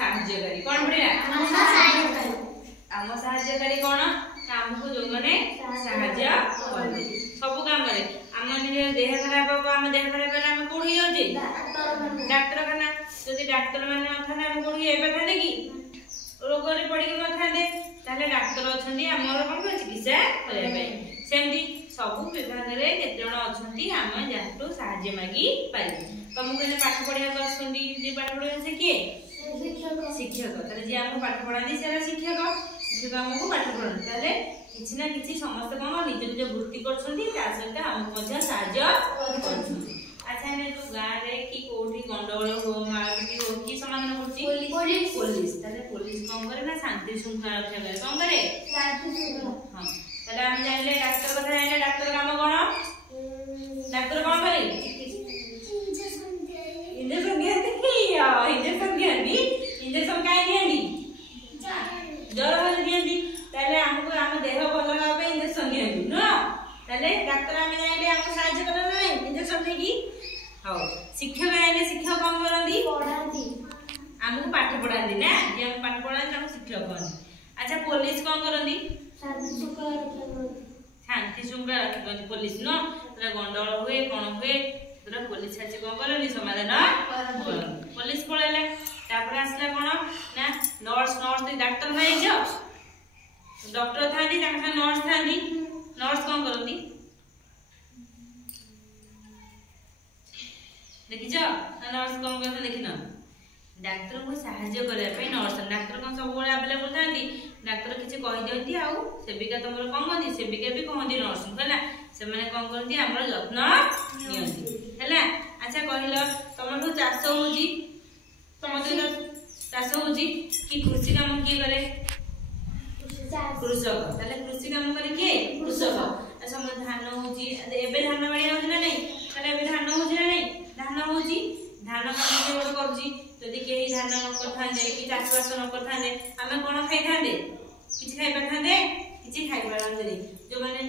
साहाय्यकारी कौन पढ़िया आम साहाय्यकारी कौन आमको जो मैंने साहाय्य करते सब काम रे आम देह खराब हम आम देह खराब है आम कोठी जाउजे डाक्तरखाना जदि डाक्तर माने नथाने आम कोठी जाई पाथाने कि रोग रे पड़ी के नथाने ताले डाक्तर अछंती हमर कोन चिकित्सा करे पे सेमती सब विभाग रे केते जण अछंती हम जाटू साहाय्य मागी पाई तुम कहले पाठ पढ़िया करछंती जे पाठ पढ़िया से के शिक्षक ताले जे हम पाठ पढ़ानी से शिक्षक शिक्षक हमको पाठ पढ़ानी ताले किछि ना किछि समस्त कोन निज निज वृत्ति करछंती ता सहित हमको मजा साहाय्य करछंती अच्छा ने तो गां रे की कोठी गंडगोल हो मारपीट हो की समाधान करछि पुलिस ताले पुलिस कोन करे ना शांति शृंखला रक्षा करे कोन करे शांति शृंखला हां ताले हम जानले डाक्टर कथा जानले डाक्टर काम कोन डाक्टर कोन करे इंजेक्शन काई दियंदी जर हो दियंदी ताले हमको हम देह भलो होबे इंजेक्शन दियंदी न ताले डाक्टर हम जानले हमको सहाय्य करे ना इंजेक्शन देकी हां शिक्षक आइले शिक्षक काम करंदी पढ़ांदी हमको पाठ पढ़ांदी ना जे हम पाठ पढ़ांदी हम शिक्षक कहंदी अच्छा पुलिस कोन करंदी शांति शृंखला रखंदी पुलिस न तरा गंडगोल हुए कोन हुए तरा पुलिस आछि कोन करंदी समाधान पुलिस पळैले तापर आसला कोन ना नर्स नर्स डाक्टर नै जो डॉक्टर थांदी ताका नर्स थांदी नर्स कोन करंदी देखि जो नर्स कोन करते देखिन डाक्टर को सहाय्य करे पे नर्स डाक्टर कोन सब बळे अवेलेबल थांदी डाक्टर किछि कहि देंती आउ सेबिका तमर कोन गंदी सेबिका भी कहंदी नर्स हला से माने कोन करंती हमर यत्न नियंती हला अच्छा कहिलो तमर तो चाष होजी तमर चाष होजी कि कृषि काम की करे कृषक ताले कृषि काम करे के कृषक अच्छा हम धान होजी एबे धान बाड़ी होजी ना नहीं ताले एबे धान होजी ना नहीं धान होजी धान काम के ओड करजी यदि केही धान न करथांदे कि चाष बास न करथांदे हमें कोन खाइ थांदे किछि खाइ पाथांदे किछि खाइ पारंदे जो माने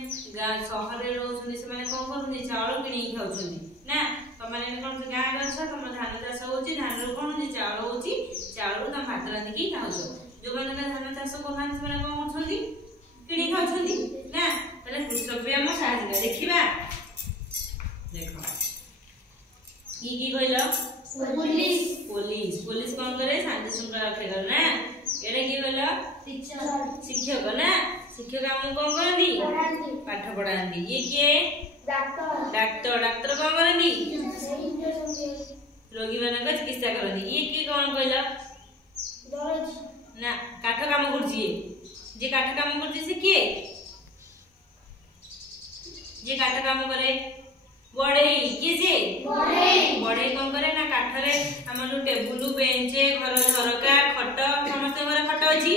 शहर रे रहउछन्ती से माने कोन करथि चावल किनि खाउछन्ती ना त माने कोन गां रे छ तम धान चाष होची धान रो कोन जे चावल होची चावल तम भात रांधि की खाउछो जो माने धान चाष कोन से माने कोन करछन्ती किनि खाउछन्ती ना तले कृषक भी हम साहाय्य देखिबा देखो की कहलो पुलिस पुलिस पुलिस कोन करे शांति शृंखला रक्षा करे ना एडे की कहलो शिक्षक शिक्षक ना शिक्षक हम कोन करंदी पाठ पढ़ांदी ये के डाक्टर डाक्टर डाक्टर कोन करंदी रोगी मानक चिकित्सा करंदी ये की कोन कहलो दरज ना काठ काम करजी जे काठ काम करजी से के जे काठ काम करे बढ़ई किसे बढ़ई कोन करे ना काठ रे हमर टेबुल बेंच घर झरका खट समस्त घर खट अछि